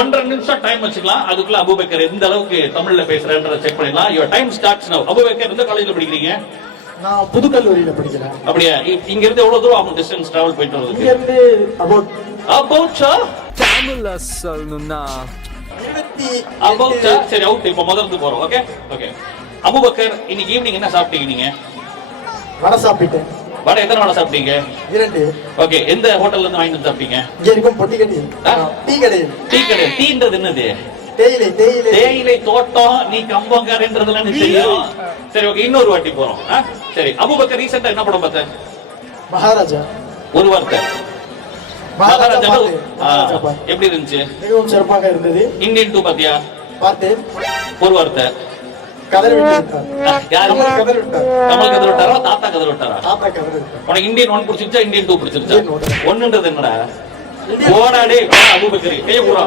1.5 நிமிஷம் டைம் வச்சுக்கலாம். அதுக்குள்ள அபூபக்கர் எந்த அளவுக்கு தமிழ்ல பேசுறேன்றத செக் பண்ணிடலாம். Your time starts now. Abubakar எந்த காலேஜ்ல படிக்கிறீங்க? நான் புதுக்கல்லூரியில படிக்கிறேன். அப்படியா? இங்க இருந்து எவ்வளவு தூரம் ஆகும் டிஸ்டன்ஸ் டிராவல் போயிட்டு வரதுக்கு? இங்க இருந்து அபவுட் தமிழ்ல சொல்லணும்னா சரி அவுட். இப்போ முதல்ல போறோம். Okay okay. அபூபக்கர் இன்னைக்கு ஈவினிங் என்ன சாப்பிட்டீங்க நீங்க? வடை சாப்பிட்டேன். வடை எத்தனை வடை சாப்பிட்டீங்க? 2. ஓகே. எந்த ஹோட்டல்ல இருந்து வாங்கிட்டு சாப்பிட்டீங்க? இங்க இருக்கும் பொட்டி கடை. டீ கடை. டீ கடை. டீன்றது என்னது? தேயிலை தோட்டம். நீ கம்பங்காரன்றதுல எனக்கு தெரியும். சரி ஓகே. இன்னொரு வாட்டி போறோம். சரி அபூபக்கர் ரீசெண்டா என்ன படம் பார்த்த? மகாராஜா. ஒரு வார்த்தை. மகாராஜா எப்படி இருந்துச்சு? மிகவும் சிறப்பாக இருந்தது. இந்தியன் 2 பாத்தியா? பார்த்தேன். ஒரு வார்த்தை. கதறி விட்டார். யாரு? கதறி விட்டார். கமல் கதறி விட்டாரா? தாத்தா கதறி விட்டாரா? தாத்தா கதறி விட்டார். உனக்கு இந்தியன் 1 பிடிச்சிருச்சா இந்தியன் 2 பிடிச்சிருச்சா? இந்தியன் 1. ஒண்ணுன்றது என்னடா? போடாடே அபூபக்கர் கைய போடா.